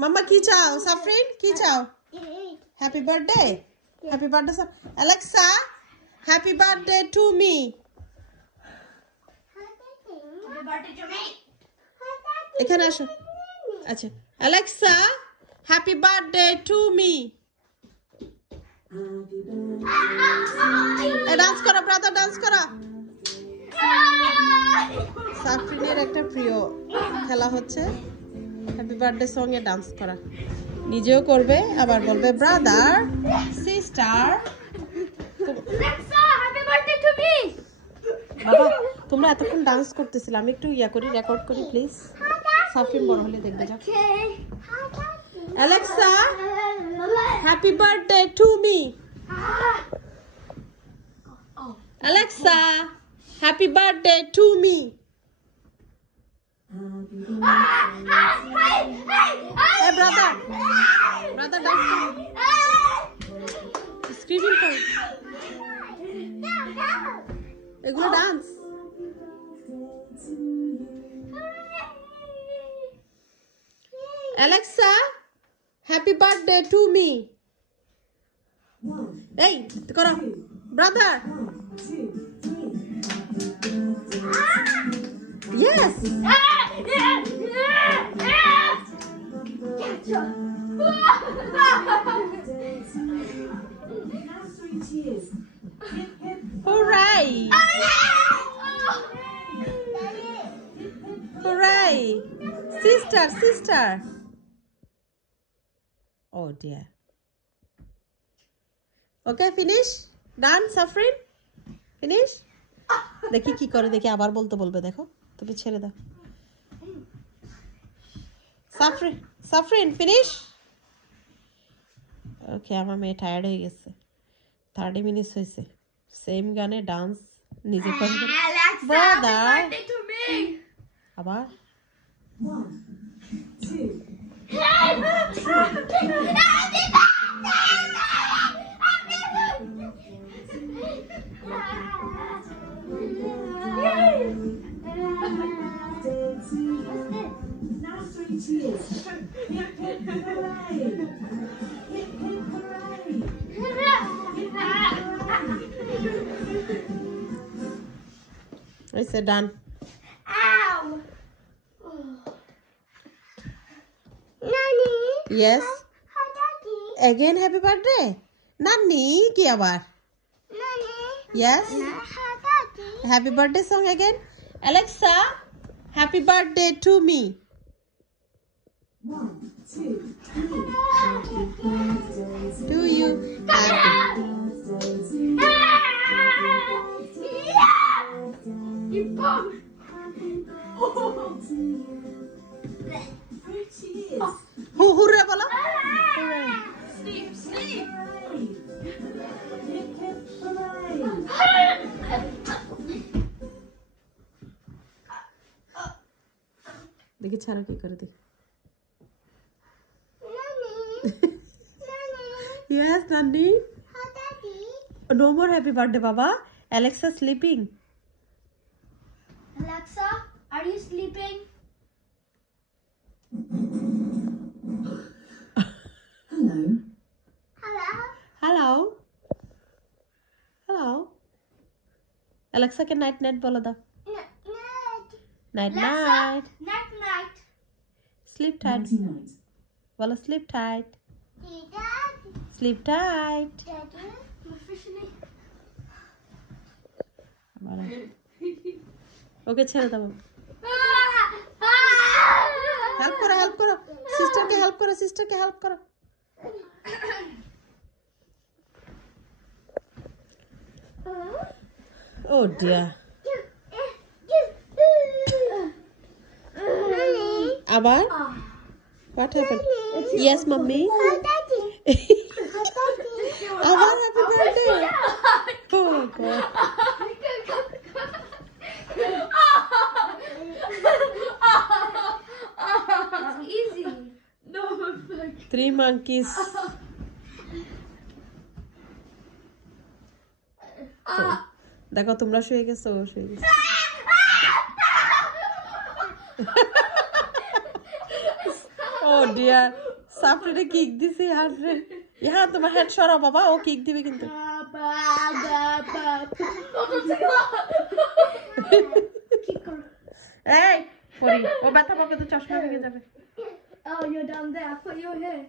Mama কি চাও সাফরিন কি চাও happy birthday happy birthday Alexa happy birthday to me Happy birthday to me. এখানে আসো আচ্ছা Alexa happy birthday to me dance করো ব্রাদার ডান্স করো সাফরিনের একটা প্রিয় খেলা হচ্ছে হ্যাপি বার্থডে সং এ ডান্স করা নিজেও করবে আবার বলবে brother sister Alexa, happy birthday to me. বাবা তোমরা এতক্ষণ ডান্স করতেছিলে আমি একটু করি রেকর্ড করি প্লিজ সাফরিন বড় হলে দেখবে যাও Okay. Alexa happy birthday to me Alexa happy birthday to me Hey brother dance screaming কর এগুলো dance Alexa happy birthday to me hey করো brother yes hooray hooray sister oh dear okay finish done Safrin finish দেখি কি করে দেখি আবার বলতে বলবে দেখো তুমি ছেড়ে দাও Safrin finish okay আমার মেয়ে টায়ার্ড হয়ে গেছে 30 মিনিট হয়েছে সেম গানে ডান্স নিজে করে Alexa, happy birthday to me. আবার 3 cheers. Hip, hip, hooray. Hip, hip, hooray. I said done. Ow! Nani? Yes. Hi, Daddy. Again happy birthday. Nani ki abar. Nani? Yes. Hi, Daddy. Happy birthday song again. Alexa, happy birthday to me. 1, 2, 3. To you. Happy. You bum! 3 cheers. Hurray bolo. Hurray. Sleep, sleep! Hip, hip, hooray. देखिए छारा की कर दे. Nani? Nani? Yes, Nandi. Hi, Daddy. No more happy birthday, Baba. Alexa sleeping. Alexa, are you sleeping? Hello. Hello? Hello. Hello. Alexa के night night बोला था. Night. Night Alexa, night. night night. Sleep tight. Nighty night. बोला sleep tight. Daddy. Sleep tight. Daddy. Officially. हमारा. Okay छेड़ दो. Help करो. Sister के help करो. Oh dear. Abar? What happened? Yes, mommy. Hi, Daddy. Abar, happy birthday. Oh God. It's easy. No, 3 monkeys. देखो तुमरा শুয়ে গেছো শুয়ে গেছো ডিয়ার সাফরিনে কিক দিছি হাসরে ইহা তোমার হেড সরাও বাবা ও কিক দিবে কিন্তু এই পরি ও ব্যথা পাবে তো চশমা ভেঙে যাবে Oh, you're down there. I thought you were here.